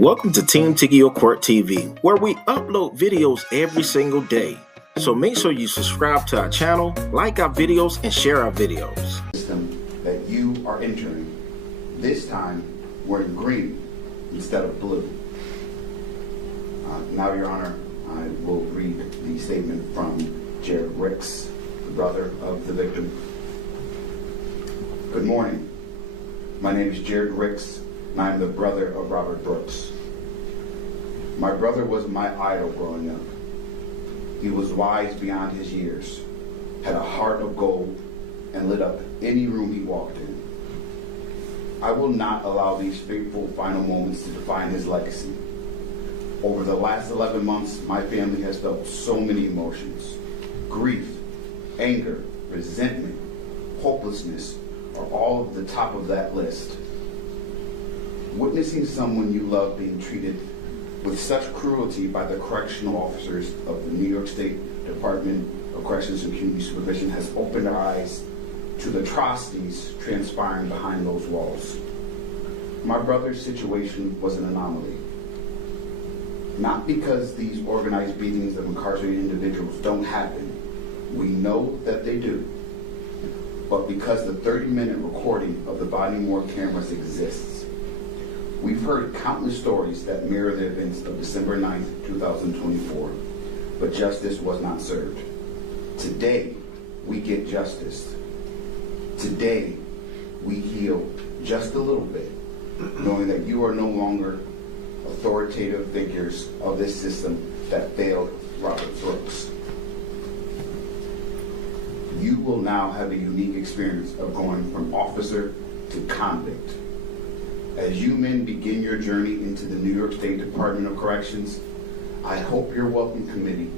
Welcome to Team Tigio Court TV, where we upload videos every single day. So make sure you subscribe to our channel, like our videos, and share our videos. That you are entering. This time, we're in green instead of blue. Now, Your Honor, I will read the statement from Jared Ricks, the brother of the victim. Good morning. My name is Jared Ricks, and I am the brother of Robert Brooks. My brother was my idol growing up. He was wise beyond his years, had a heart of gold, and lit up any room he walked in. I will not allow these fateful final moments to define his legacy. Over the last 11 months, my family has felt so many emotions. Grief, anger, resentment, hopelessness are all at the top of that list. Witnessing someone you love being treated with such cruelty by the correctional officers of the New York State Department of Corrections and Community Supervision has opened our eyes to the atrocities transpiring behind those walls. My brother's situation was an anomaly. Not because these organized beatings of incarcerated individuals don't happen. We know that they do. But because the 30-minute recording of the body worn cameras exists. We've heard countless stories that mirror the events of December 9th, 2024, but justice was not served. Today, we get justice. Today, we heal just a little bit, knowing that you are no longer authoritative figures of this system that failed Robert Brooks. You will now have a unique experience of going from officer to convict. As you men begin your journey into the New York State Department of Corrections, I hope your welcome committee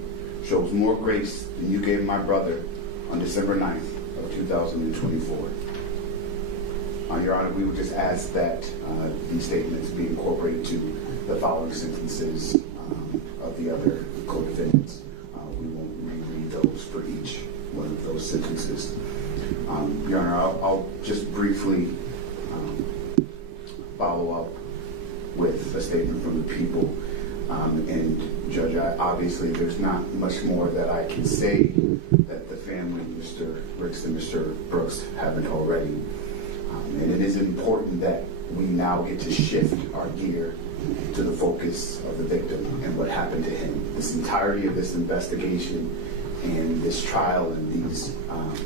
shows more grace than you gave my brother on December 9th of 2024. Your Honor, we would just ask that these statements be incorporated to the following sentences of the other co-defendants. We won't reread those for each one of those sentences. Your Honor, I'll just briefly follow up with a statement from the people. And Judge, obviously there's not much more that I can say that the family, Mr. Ricks and Mr. Brooks, haven't already. And it is important that we now get to shift our gear to the focus of the victim and what happened to him. This entirety of this investigation and this trial and these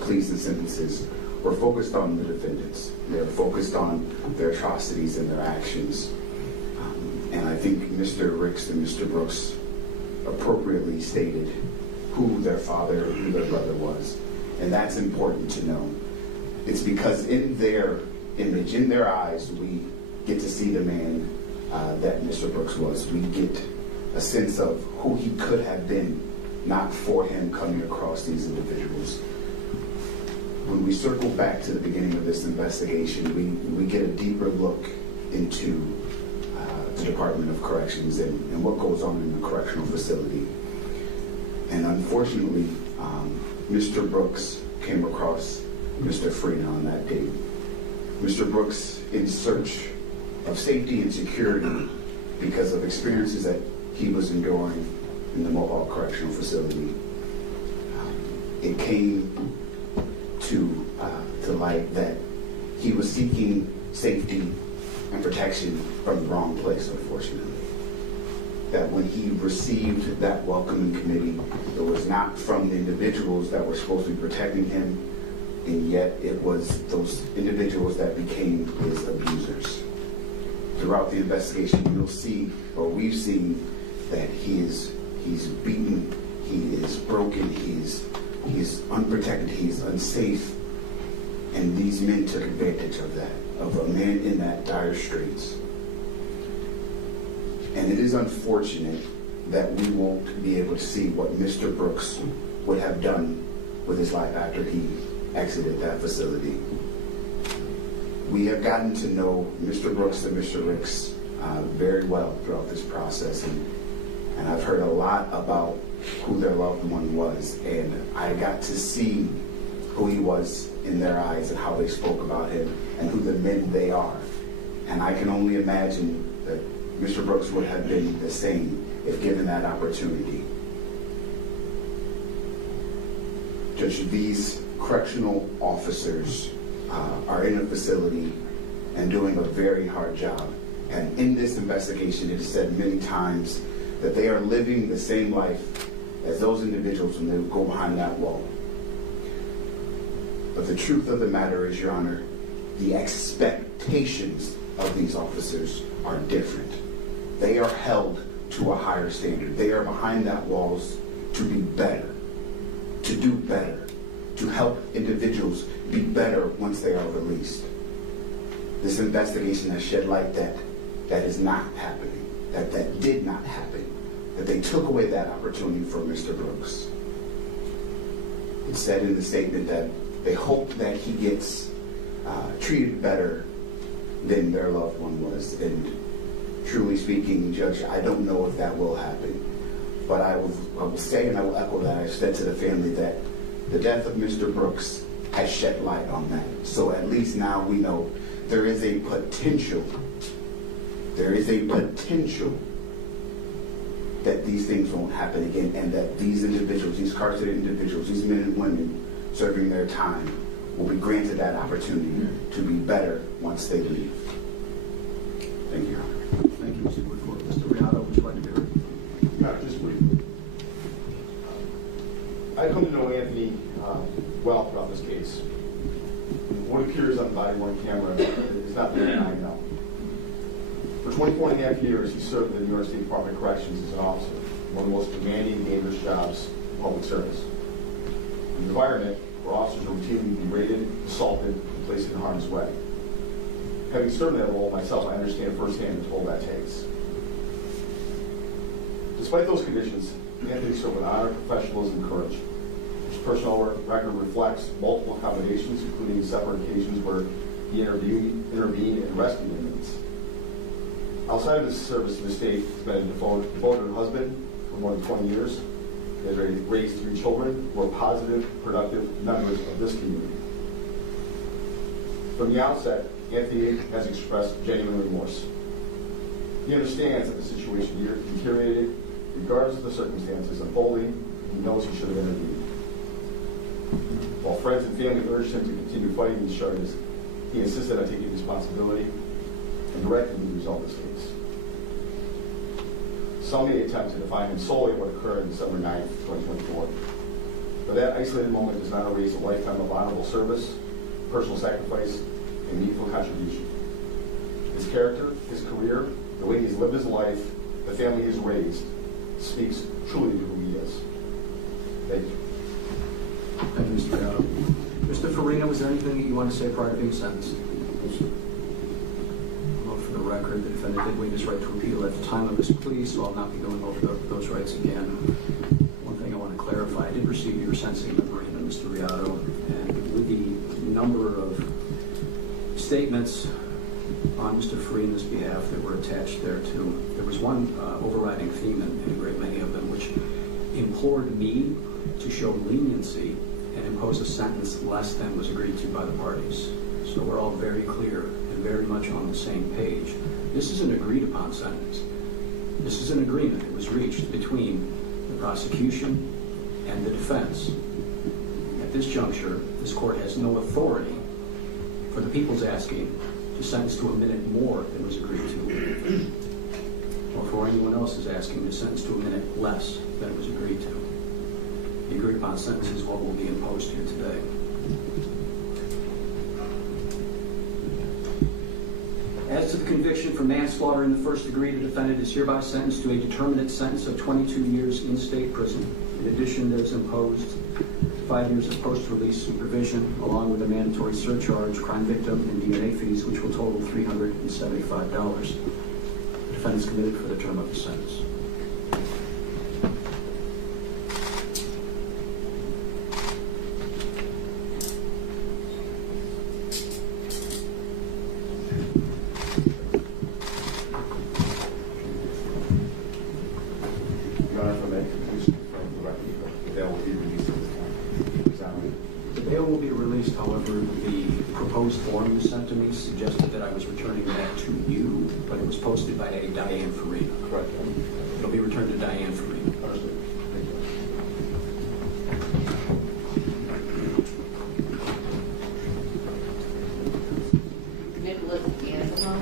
pleas and sentences were focused on the defendants. They're focused on their atrocities and their actions. And I think Mr. Ricks and Mr. Brooks appropriately stated who their father, who their brother was. And that's important to know. It's because in their image, in their eyes, we get to see the man that Mr. Brooks was. We get a sense of who he could have been, not for him coming across these individuals. When we circle back to the beginning of this investigation, we get a deeper look into the Department of Corrections and what goes on in the correctional facility. And unfortunately, Mr. Brooks came across Mr. Freena on that day. Mr. Brooks, in search of safety and security because of experiences that he was enduring in the Mohawk Correctional Facility, it came to light that he was seeking safety and protection from the wrong place, unfortunately. That when he received that welcoming committee, it was not from the individuals that were supposed to be protecting him, and yet it was those individuals that became his abusers. Throughout the investigation, you'll see, or we've seen, that he's beaten, he is broken, he's unprotected, he's unsafe, and these men took advantage of that, of a man in that dire straits. And it is unfortunate that we won't be able to see what Mr. Brooks would have done with his life after he exited that facility. We have gotten to know Mr. Brooks and Mr. Ricks very well throughout this process, and I've heard a lot about who their loved one was, and I got to see who he was in their eyes and how they spoke about him and who the men they are. And I can only imagine that Mr. Brooks would have been the same if given that opportunity. Judge, these correctional officers are in a facility and doing a very hard job. And in this investigation, it is said many times that they are living the same life as those individuals when they go behind that wall. But the truth of the matter is, Your Honor, the expectations of these officers are different. They are held to a higher standard. They are behind that walls to be better, to do better, to help individuals be better once they are released. This investigation has shed light that is not happening, that did not happen, that they took away that opportunity from Mr. Brooks. It said in the statement that they hope that he gets treated better than their loved one was. And truly speaking, Judge, I don't know if that will happen. But I will say, and I will echo that I've said to the family, that the death of Mr. Brooks has shed light on that. So at least now we know there is a potential that these things won't happen again, and that these individuals, these incarcerated individuals, these men and women serving their time will be granted that opportunity to be better once they leave. Thank you, Your Honor. Thank you, Mr. Woodford. Mr. Rihanna, would you like to hear? Yeah, just briefly. I come to know Anthony well throughout this case. What appears on body worn camera is not the man I know. For 24 and a half years, he served in the New York State Department of Corrections as an officer, one of the most demanding, dangerous jobs in public service. An environment where officers are routinely berated, assaulted, and placed in harm's way. Having served in that role myself, I understand firsthand the toll that takes. Despite those conditions, Anthony served with honor, professionalism, and courage. His personal record reflects multiple accommodations, including separate occasions where he intervened and rescued inmates. Outside of his service to the state, he's been a devoted husband for more than 20 years. He has raised 3 children who are positive, productive members of this community. From the outset, Anthony has expressed genuine remorse. He understands that the situation deteriorated regardless of the circumstances unfolding, and he knows he should have intervened. While friends and family urged him to continue fighting these charges, he insisted on taking responsibility and directing the result of this case. Some may attempt to define him solely what occurred on December 9th, 2024. But that isolated moment does not erase a lifetime of honorable service, personal sacrifice, and meaningful contribution. His character, his career, the way he's lived his life, the family he's raised, speaks truly to who he is. Thank you. Thank you, Mr. Rihanna. Mr. Farina, was there anything that you want to say prior to being sentenced? Well, for the record, the defendant did waive his right to appeal at the time of his plea, so I'll not be going over those rights again. One thing I want to clarify, I did receive your sentencing memorandum, Mr. Rihanna, and with the number of statements on Mr. Farina's behalf that were attached there too, there was one overriding theme in a great many of them, which implored me to show leniency and impose a sentence less than was agreed to by the parties. So we're all very clear and very much on the same page. This is an agreed upon sentence. This is an agreement that was reached between the prosecution and the defense. At this juncture, this court has no authority for the people's asking to sentence to a minute more than was agreed to, or for anyone else is asking to sentence to a minute less than was agreed to. The agreed upon sentence is what will be imposed here today. As to the conviction for manslaughter in the first degree, the defendant is hereby sentenced to a determinate sentence of 22 years in state prison. In addition, there is imposed 5 years of post-release supervision, along with a mandatory surcharge, crime victim, and DNA fees, which will total $375. The defendant is committed for the term of the sentence. will be released. However, the proposed form you sent to me suggested that I was returning that to you, but it was posted by a Diane Farina. Correct. It'll be returned to Diane Farina. Understood. Thank you. Nicholas Angelo.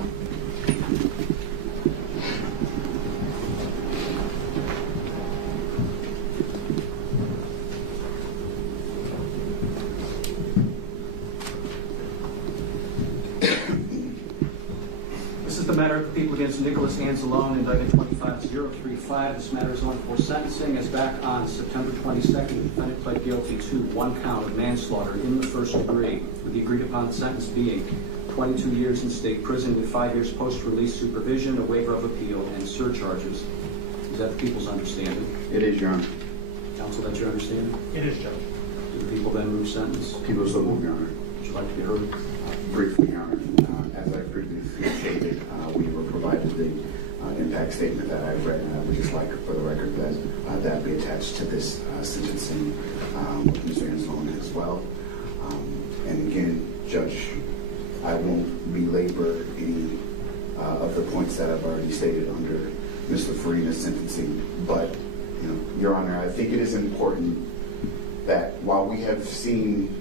This is the matter of the people against Nicholas Anzalone, indicted 25035. This matter is on for sentencing. As back on September 22nd, the defendant pled guilty to 1 count of manslaughter in the first degree, with the agreed upon sentence being 22 years in state prison with 5 years post-release supervision, a waiver of appeal, and surcharges. Is that the people's understanding? It is, Your Honor. Counsel, that's your understanding? It is, Judge. Do the people then move sentence? People so move, Your Honor. Would you like to be heard? Briefly, Your Honor, as I previously stated, we were provided the impact statement that I've read, and I would just like, for the record, that that be attached to this sentencing with Mr. Anzalone as well. And again, Judge, I won't belabor any of the points that I've already stated under Mr. Farina's sentencing, but, you know, Your Honor, I think it is important that while we have seen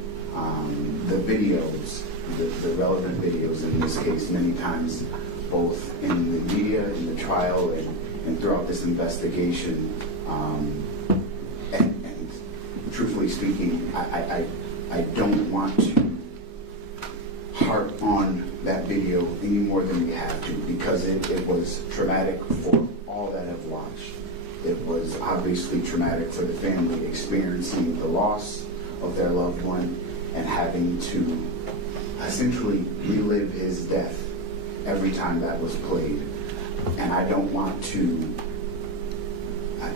the videos, the relevant videos in this case many times, both in the media, in the trial, and throughout this investigation, and truthfully speaking, I don't want to harp on that video any more than we have to, because it was traumatic for all that have watched. It was obviously traumatic for the family experiencing the loss of their loved one and having to essentially relive his death every time that was played. And I don't want to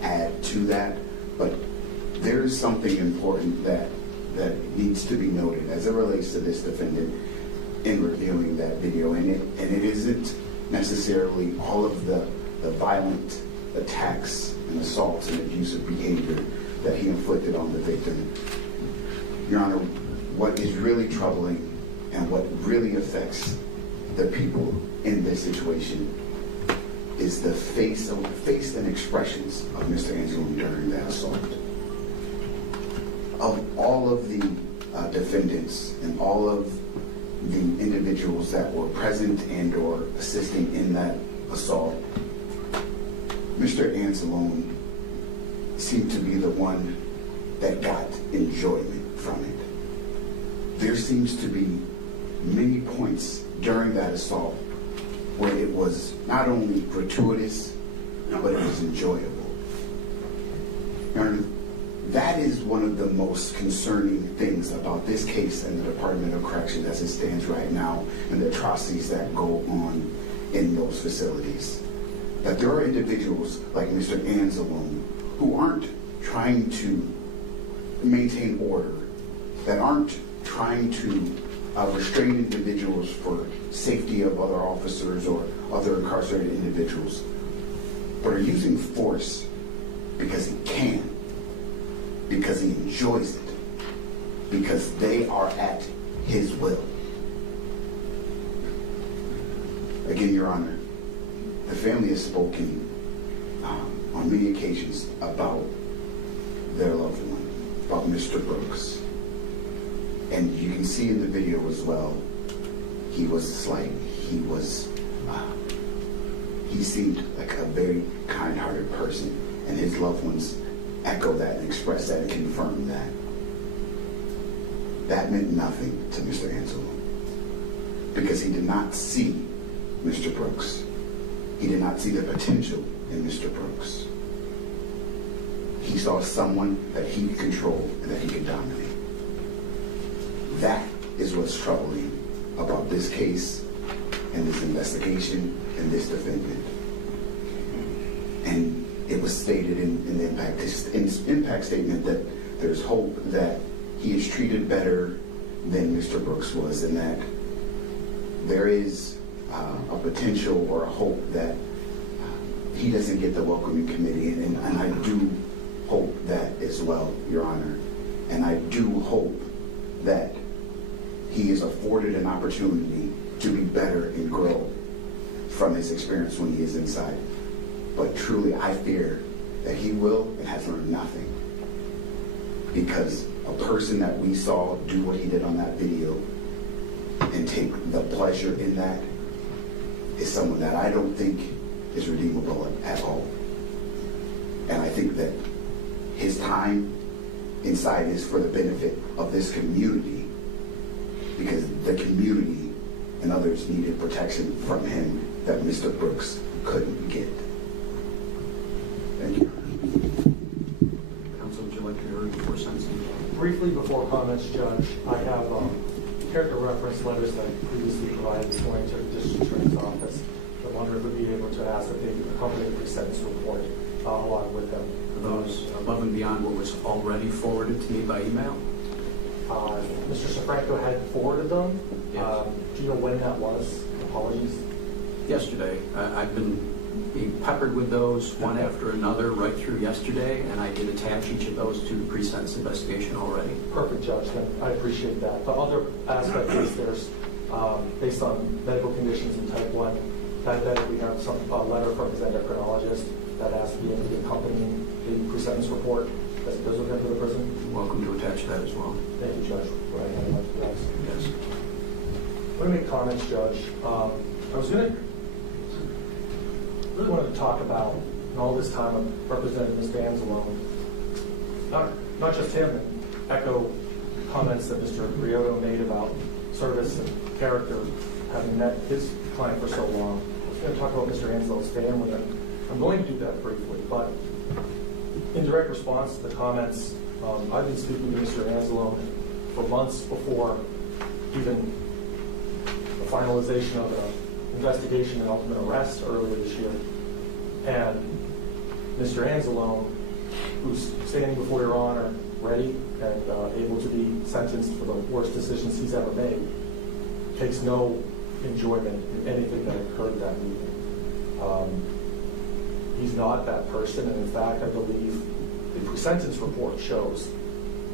add to that, but there is something important that needs to be noted as it relates to this defendant in reviewing that video. And it isn't necessarily all of the violent attacks and assaults and abusive behavior that he inflicted on the victim. Your Honor, what is really troubling and what really affects the people in this situation is the face and expressions of Mr. Anzalone during that assault. Of all of the defendants and all of the individuals that were present and or assisting in that assault, Mr. Anzalone seemed to be the one that got enjoyment from it. There seems to be many points during that assault where it was not only gratuitous, but it was enjoyable. And that is one of the most concerning things about this case and the Department of Corrections as it stands right now, and the atrocities that go on in those facilities. That there are individuals like Mr. Anzalone who aren't trying to maintain order, that aren't trying to restrain individuals for safety of other officers or other incarcerated individuals, but are using force because he can, because he enjoys it, because they are at his will. Again, Your Honor, the family has spoken on many occasions about their loved one, about Mr. Brooks. And you can see in the video as well, he seemed like a very kind-hearted person, and his loved ones echo that and express that and confirm that. That meant nothing to Mr. Anzalone, because he did not see Mr. Brooks. He did not see the potential in Mr. Brooks. He saw someone that he could control and that he could dominate. That is what's troubling about this case and this investigation and this defendant. And it was stated in the impact statement that there's hope that he is treated better than Mr. Brooks was, and that there is a potential or a hope that he doesn't get the welcoming committee, and I do hope that as well, Your Honor. And I do hope that he is afforded an opportunity to be better and grow from his experience when he is inside. But truly, I fear that he will and has learned nothing, because a person that we saw do what he did on that video and take the pleasure in that is someone that I don't think is redeemable at all. And I think that his time inside is for the benefit of this community, because the community and others needed protection from him that Mr. Brooks couldn't get. Thank you. Counsel, would you like to hear before sentencing? Briefly before comments, Judge, I have character reference letters that I previously provided this morning to the District Attorney's Office. I wonder if we'd be able to ask that they accompany the pre-sentence report along with them. For those above and beyond what was already forwarded to me by email? Mr. Sofranco had forwarded them. Yes. Do you know when that was? Apologies. Yesterday. I've been being peppered with those one after another right through yesterday, and I did attach each of those to the pre-sentence investigation already. Perfect, Judge. Then I appreciate that. The other aspect is there's, based on medical conditions in type 1, that we have some letter from his endocrinologist that has to be in the accompanying the pre-sentence report as it goes with him to the prison. You're welcome to attach that as well. Thank you, Judge. Go ahead and Yes. I'm going to make comments, Judge. I was going to really wanted to talk about, and all this time I've represented Mr. Anzalone, not just him, and echo comments that Mr. Riotto made about service and character, having met his client for so long. I was going to talk about Mr. Anzalone's family, and I'm going to do that briefly, but in direct response to the comments, I've been speaking to Mr. Anzalone for months before even the finalization of the investigation and ultimate arrest earlier this year. And Mr. Anzalone, who's standing before Your Honor, ready and able to be sentenced for the worst decisions he's ever made, takes no enjoyment in anything that occurred that evening. He's not that person, and in fact, I believe the pre-sentence report shows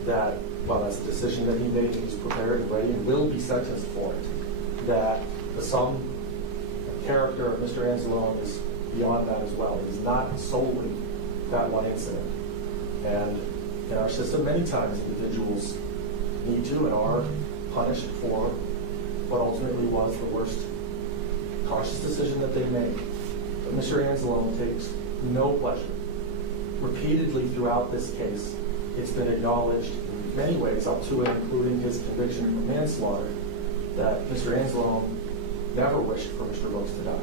that, well, that's a decision that he made, and he's prepared and ready and will be sentenced for it, that the sum and character of Mr. Anzalone is beyond that as well. It is not solely that one incident. And in our system, many times individuals need to and are punished for what ultimately was the worst conscious decision that they made. But Mr. Anzalone takes no pleasure. Repeatedly throughout this case, it's been acknowledged in many ways, up to and including his conviction for manslaughter, that Mr. Anzalone never wished for Mr. Brooks to die.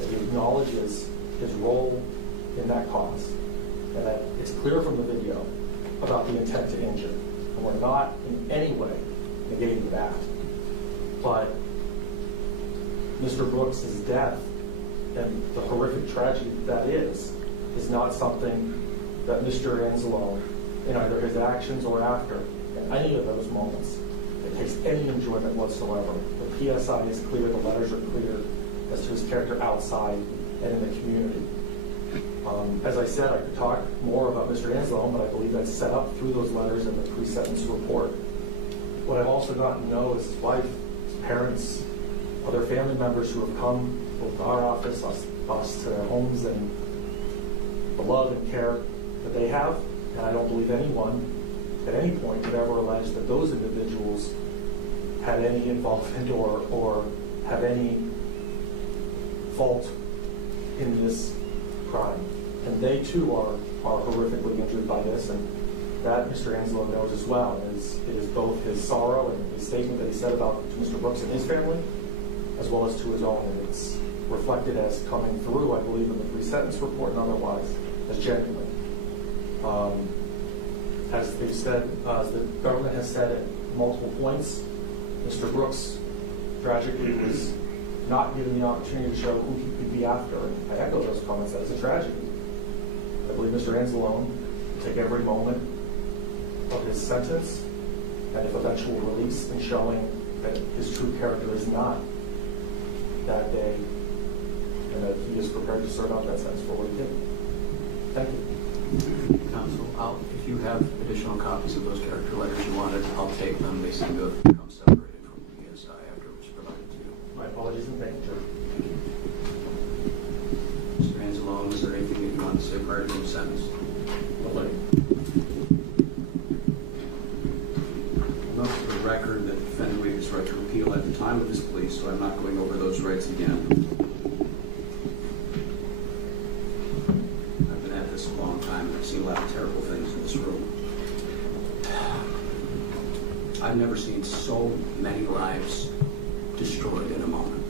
That he acknowledges his role in that cause, and that it's clear from the video about the intent to injure. And we're not in any way negating that. But Mr. Brooks' death and the horrific tragedy that is not something that Mr. Anzalone, in either his actions or after, in any of those moments, it takes any enjoyment whatsoever. The PSI is clear, the letters are clear as to his character outside and in the community. As I said, I could talk more about Mr. Anzalone, but I believe that's set up through those letters in the pre-sentence report. What I've also gotten to know is his wife, his parents, other family members who have come to our office, us to their homes, and the love and care that they have. And I don't believe anyone at any point would ever allege that those individuals had any involvement or have any fault in this crime. And they too are horrifically injured by this, and that Mr. Anzalone knows as well. It is both his sorrow and his statement that he said about to Mr. Brooks and his family, as well as to his own. And it's reflected as coming through, I believe, in the pre-sentence report and otherwise, as genuine. As they've said, as the government has said at multiple points, Mr. Brooks tragically was not given the opportunity to show who he could be after. And I echo those comments. That is a tragedy. I believe Mr. Anzalone will take every moment of his sentence and if eventual release in showing that his true character is not that day, and that he is prepared to serve out that sentence for what he did. Thank you. Counsel, if you have additional copies of those character letters you wanted, I'll take them. They seem to have become separated from the PSI after it was provided to you. My apologies and thank you, Judge. Mr. Anzalone, is there anything that you want to say prior to your sentence? Note for the record that the defendant waived his right to appeal at the time of his plea, so I'm not going over those rights again. I've been at this a long time, and I've seen a lot of terrible things in this room. I've never seen so many lives destroyed in a moment.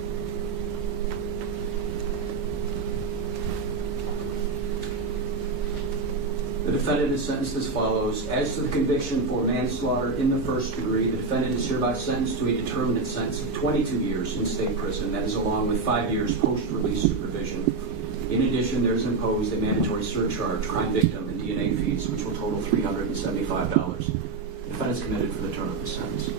The defendant is sentenced as follows. As to the conviction for manslaughter in the first degree, the defendant is hereby sentenced to a determinate sentence of 22 years in state prison. That is along with 5 years post-release supervision. In addition, there is imposed a mandatory surcharge, crime victim, and DNA fees, which will total $375. The defendant is committed for the term of the sentence.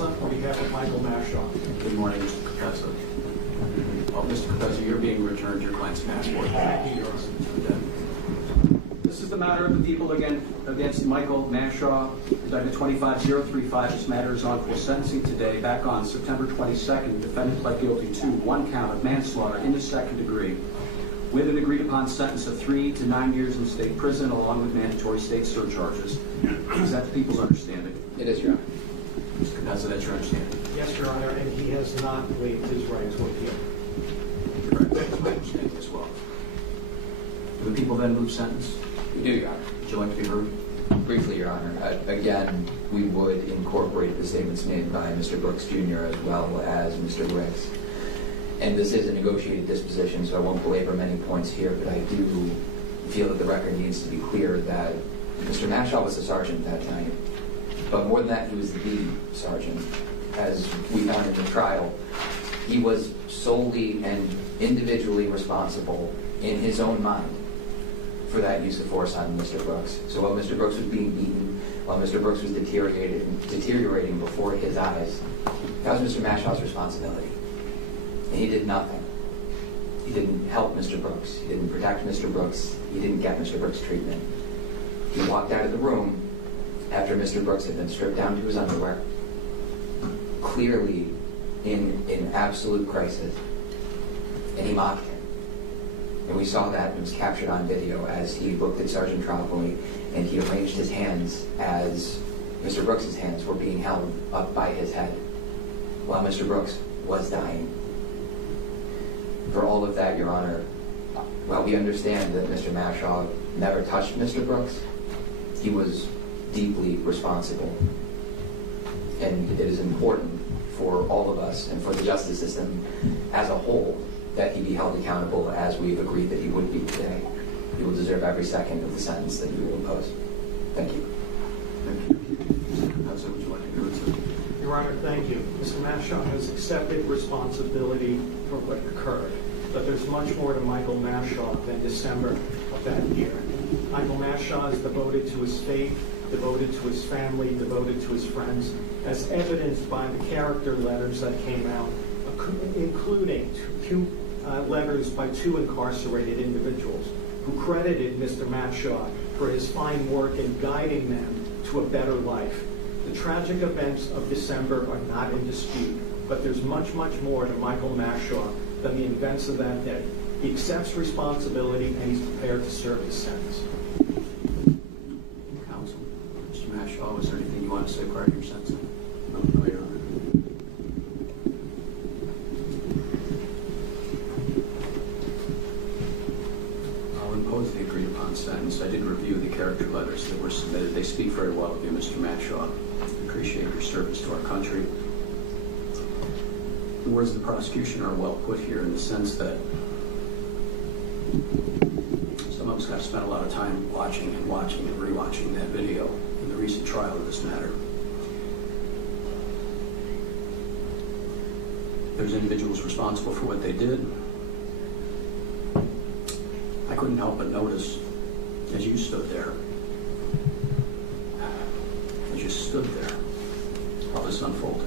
On behalf of Michael Marshall. Good morning, Mr. Capezza. Oh, Mr. Capezza, you're being returned your client's passport. Thank you, Your Honor. This is the matter of the people against Michael Mashaw, indictment 25035. This matter is on for sentencing today. Back on September 22nd, the defendant pled guilty to 1 count of manslaughter in the second degree, with an agreed-upon sentence of 3 to 9 years in state prison, along with mandatory state surcharges. Is that the people's understanding? It is, Your Honor. Mr. Capezza, that's your understanding? Yes, Your Honor, and he has not waived his right to appeal. Correct. That's my understanding as well. Do the people then move sentence? We do, Your Honor. Would you like to be heard? Briefly, Your Honor. Again, we would incorporate the statements made by Mr. Brooks Jr. as well as Mr. Briggs. And this is a negotiated disposition, so I won't belabor many points here, but I do feel that the record needs to be clear that Mr. Mashaw was the sergeant that night. But more than that, he was the sergeant. As we found in the trial, he was solely and individually responsible in his own mind for that use of force on Mr. Brooks. So while Mr. Brooks was being beaten, while Mr. Brooks was deteriorating before his eyes, that was Mr. Mashaw's responsibility. And he did nothing. He didn't help Mr. Brooks. He didn't protect Mr. Brooks. He didn't get Mr. Brooks treatment. He walked out of the room after Mr. Brooks had been stripped down to his underwear, clearly in absolute crisis, and he mocked him. And we saw that, it was captured on video as he looked at Sergeant Trombley, and he arranged his hands as Mr. Brooks' hands were being held up by his head while Mr. Brooks was dying. For all of that, Your Honor, while we understand that Mr. Mashaw never touched Mr. Brooks, he was deeply responsible. And it is important for all of us and for the justice system as a whole that he be held accountable as we've agreed that he would be today. He will deserve every second of the sentence that we will impose. Thank you. Thank you. Mr. Capezza, would you like to hear it? Your Honor, thank you. Mr. Mashaw has accepted responsibility for what occurred, but there's much more to Michael Mashaw than December of that year. Michael Mashaw is devoted to his faith, devoted to his family, devoted to his friends, as evidenced by the character letters that came out, including two letters by 2 incarcerated individuals who credited Mr. Mashaw for his fine work in guiding them to a better life. The tragic events of December are not in dispute, but there's much, much more to Michael Mashaw than the events of that day. He accepts responsibility and he's prepared to serve his sentence. Counsel, Mr. Mashaw, was there anything you want to say prior to your sentencing? No, Your Honor. I'll impose the agreed upon sentence. I did review the character letters that were submitted. They speak very well of you, Mr. Mashaw. I appreciate your service to our country. The words of the prosecution are well put here in the sense that some of us have spent a lot of time watching and rewatching that video in the recent trial of this matter. There's individuals responsible for what they did. I couldn't help but notice as you stood there, while this unfolded.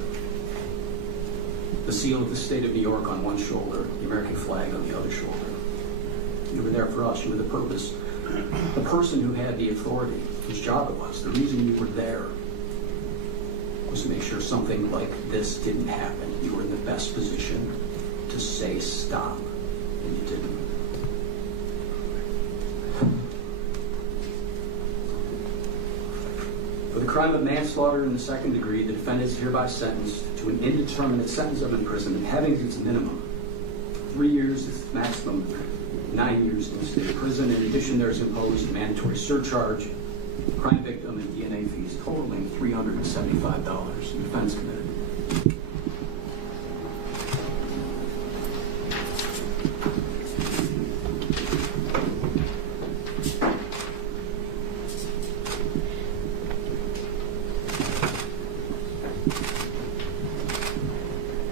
The seal of the state of New York on one shoulder, the American flag on the other shoulder. You were there for us. You were the purpose. The person who had the authority, whose job it was, the reason you were there was to make sure something like this didn't happen. You were in the best position to say stop, and you didn't. For the crime of manslaughter in the second degree, the defendant is hereby sentenced to an indeterminate sentence of imprisonment, having its minimum 3 years, its maximum 9 years in state prison. In addition, there is imposed a mandatory surcharge, crime victim, and DNA fees totaling $375. Offense committed.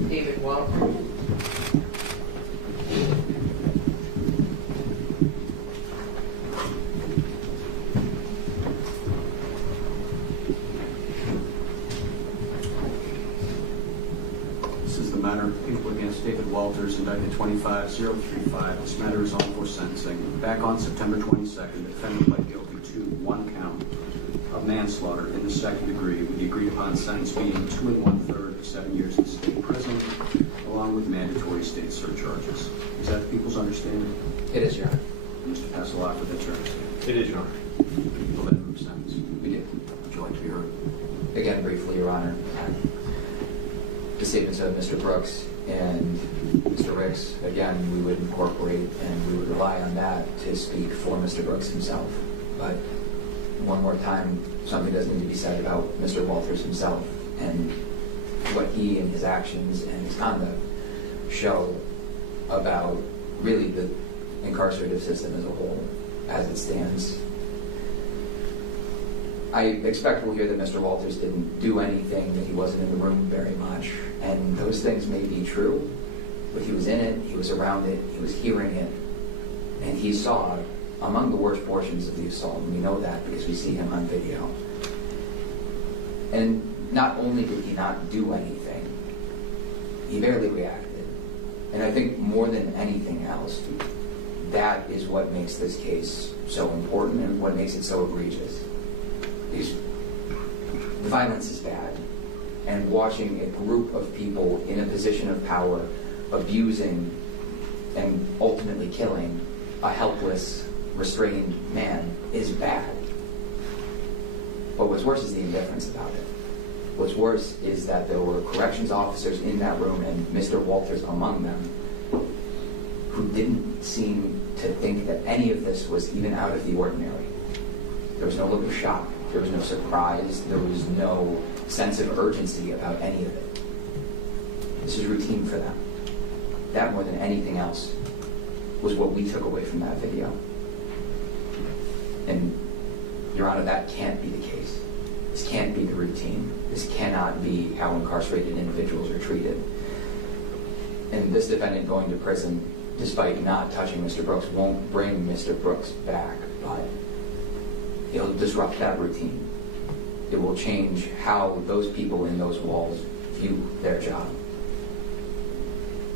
David Walters. This is the matter of people against David Walters, indictment 25035. This matter is on for sentencing. Back on September 22nd, the defendant pled guilty to one count of manslaughter in the second degree, with the agreed upon sentence being 2 1/3 of 7 years in state prison, along with mandatory state surcharges. Is that the people's understanding? It is, Your Honor. Mr. Passalacqua, that's your understanding? It is, Your Honor. People that move sentence. We do. Would you like to be heard? Again, briefly, Your Honor, the statements of Mr. Brooks and Mr. Ricks, again, we would incorporate and we would rely on that to speak for Mr. Brooks himself. But one more time, something does need to be said about Mr. Walters himself and what he and his actions and his conduct show about really the incarcerative system as a whole, as it stands. I expect we'll hear that Mr. Walters didn't do anything, that he wasn't in the room very much, and those things may be true, but he was in it, he was around it, he was hearing it, and he saw among the worst portions of the assault, and we know that because we see him on video. And not only did he not do anything, he barely reacted. And I think more than anything else, that is what makes this case so important and what makes it so egregious. Because the violence is bad, and watching a group of people in a position of power abusing and ultimately killing a helpless, restrained man is bad. But what's worse is the indifference about it. What's worse is that there were corrections officers in that room, and Mr. Walters among them, who didn't seem to think that any of this was even out of the ordinary. There was no look of shock. There was no surprise. There was no sense of urgency about any of it. This is routine for them. That, more than anything else, was what we took away from that video. And, Your Honor, that can't be the case. This can't be the routine. This cannot be how incarcerated individuals are treated. And this defendant going to prison, despite not touching Mr. Brooks, won't bring Mr. Brooks back, but it'll disrupt that routine. It will change how those people in those walls view their job.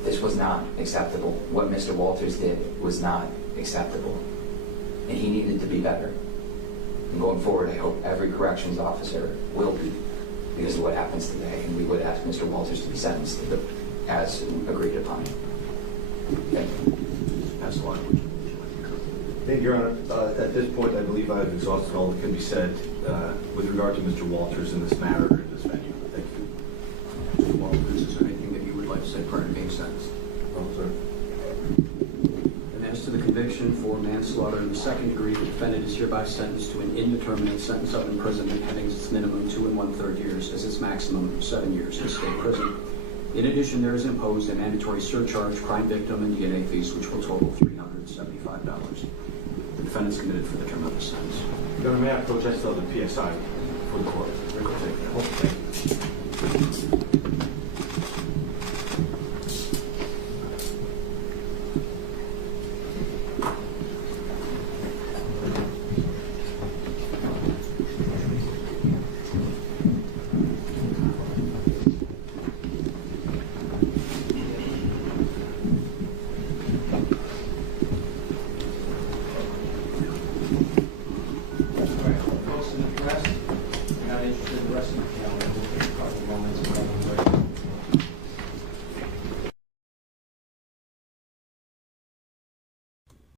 This was not acceptable. What Mr. Walters did was not acceptable. And he needed to be better. And going forward, I hope every corrections officer will be, because of what happens today. And we would ask Mr. Walters to be sentenced as agreed upon. Thank you. That's a lot. Thank you, Your Honor. At this point, I believe I have exhausted all that can be said with regard to Mr. Walters in this matter or in this venue. Thank you. Mr. Walters, is there anything that you would like to say prior to being sentenced? Oh, sir. And as to the conviction for manslaughter in the second degree, the defendant is hereby sentenced to an indeterminate sentence of imprisonment having its minimum 2 1/3 years as its maximum 7 years in state prison. In addition, there is imposed a mandatory surcharge, crime victim, and DNA fees, which will total $375. The defendant's committed for the term of the sentence. Your Honor, may I protest the PSI for the court? Thank you.